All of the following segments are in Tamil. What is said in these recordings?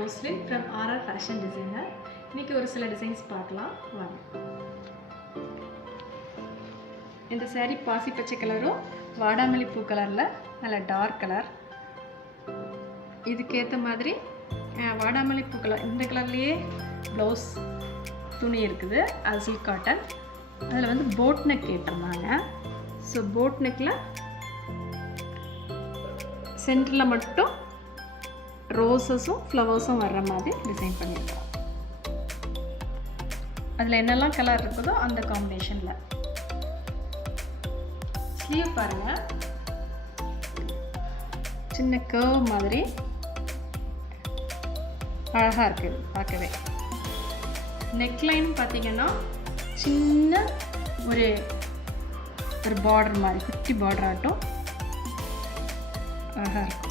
Roslin from R R fashion designer. இன்றைக்கி ஒரு சில டிசைன்ஸ் பார்க்கலாம் வாங்க. இந்த saree பாசி பச்சை கலரும் வாடாமல்லி பூ கலரில் நல்ல டார்க் கலர். இதுக்கேற்ற மாதிரி வாடாமல்லி பூ கலர் இந்த கலர்லேயே ப்ளவுஸ் துணி இருக்குது. அது சில்க் காட்டன். அதில் வந்து போட் நெக் கேட்டிருந்தாங்க. ஸோ போட் நெக்கில் சென்டரில் மட்டும் ரோஸஸும் ஃப்ளவர்ஸும் வர்ற மாதிரி டிசைன் பண்ணியிருக்கோம். அதில் என்னெல்லாம் கலர் இருக்குதோ அந்த காம்பினேஷனில். ஸ்லீவ் பாருங்கள், சின்ன கர்வ் மாதிரி அழகாக இருக்குது பார்க்கவே. நெக்லைன் பார்த்தீங்கன்னா சின்ன ஒரு பார்டர் மாதிரி குட்டி பார்டர் ஆட்டும் அழகாக இருக்கும்.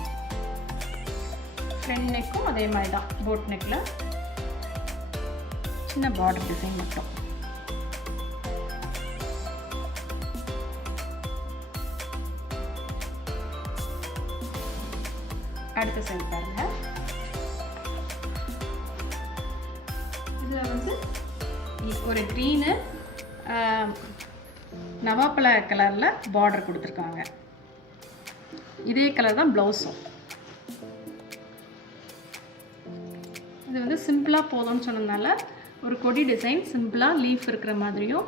ஃப்ரண்ட் நெக்கும் அதே மாதிரி தான், போட் நெக்கில் சின்ன பார்டர் டிசைன் மட்டும். அடுத்த சைடு பாருங்க. இதில் வந்து ஒரு க்ரீனு நவாப்பழ கலரில் பார்டர் கொடுத்துருக்காங்க. இதே கலர் தான் ப்ளவுஸும். இது வந்து சிம்பிளாக போதும்னு சொன்னதுனால ஒரு கொடி டிசைன் சிம்பிளாக லீஃப் இருக்கிற மாதிரியும்,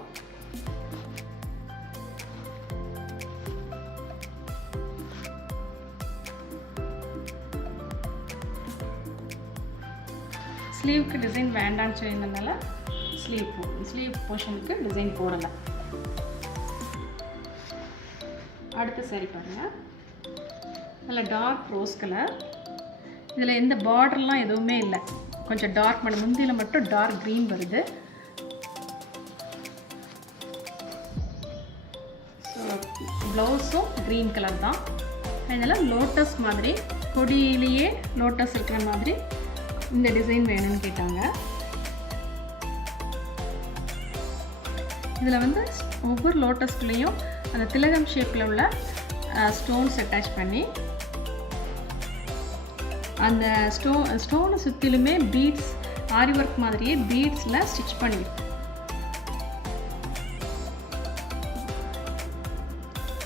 ஸ்லீவுக்கு டிசைன் வேண்டான்னு சொல்லியிருந்தனால ஸ்லீவ் போர்ஷனுக்கு டிசைன் போடலை. அடுத்த saree பாருங்கள், நல்ல டார்க் ரோஸ் கலர். இதில் எந்த பார்டர்லாம் எதுவுமே இல்லை, கொஞ்சம் டார்க் பண்ண முந்தியில் மட்டும் டார்க் க்ரீன் வருது. ஸோ ப்ளவுஸும் க்ரீன் கலர் தான். அதனால் லோட்டஸ் மாதிரி, கொடியிலேயே லோட்டஸ் இருக்கிற மாதிரி இந்த டிசைன் வேணும்னு கேட்டாங்க. இதில் வந்து ஒவ்வொரு லோட்டஸ்குள்ளேயும் அந்த திலகம் ஷேப்பில் உள்ள ஸ்டோன்ஸ் அட்டாச் பண்ணி அந்த ஸ்டோனை சுற்றிலுமே பீட்ஸ், ஆரி ஒர்க் மாதிரியே பீட்ஸில் ஸ்டிச் பண்ணியிருக்கோம்.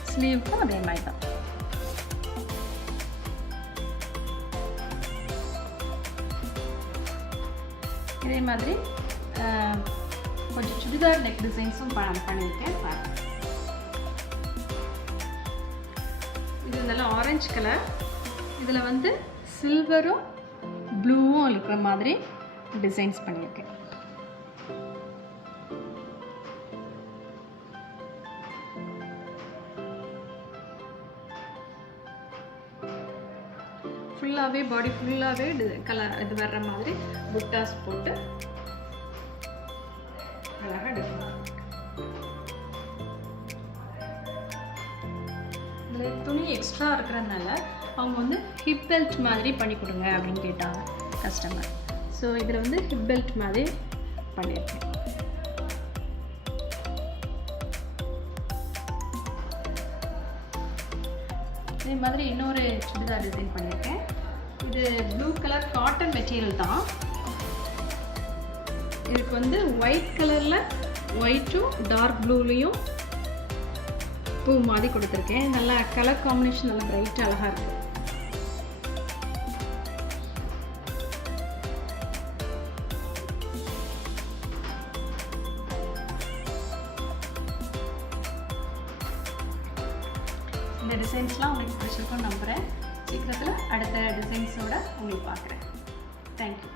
ஸ்லீவுக்கும் அதே மாதிரி தான். இதே மாதிரி கொஞ்சம் சுடிதார் நெக் டிசைன்ஸும் பண்ணியிருக்கேன் பாருங்க. இது நல்லா ஆரஞ்சு கலர். இதில் வந்து சில்வரும் ப்ளூவும் இருக்கிற மாதிரி டிசைன்ஸ் பண்ணியிருக்கேன். ஃபுல்லாகவே பாடி ஃபுல்லாகவே கலர் இது வர்ற மாதிரி புட்டாஸ் போட்டு அழகாக டிசைன். இதில் துணி எக்ஸ்ட்ரா இருக்கிறதுனால அவங்க வந்து ஹிப் பெல்ட் மாதிரி பண்ணி கொடுங்க அப்படின்னு கேட்டாங்க கஸ்டமர். ஸோ இதில் வந்து ஹிப் பெல்ட் மாதிரி பண்ணியிருக்கேன். இதே மாதிரி இன்னொரு சுடிதார் டிசைன் பண்ணியிருக்கேன். இது ப்ளூ கலர் காட்டன் மெட்டீரியல் தான். இதுக்கு வந்து ஒயிட் கலரில் ஒயிட்டும் டார்க் ப்ளூலேயும் பூ மாதிரி கொடுத்துருக்கேன். நல்லா கலர் காம்பினேஷன் நல்லா பிரைட்டாக அழகாக இருக்குது. இந்த டிசைன்ஸ்லாம் உங்களுக்கு பிடிச்சிருக்கும்னு நம்புகிறேன். சீக்கிரத்தில் அடுத்த டிசைன்ஸோடு உங்களுக்கு பார்க்குறேன். தேங்க்யூ.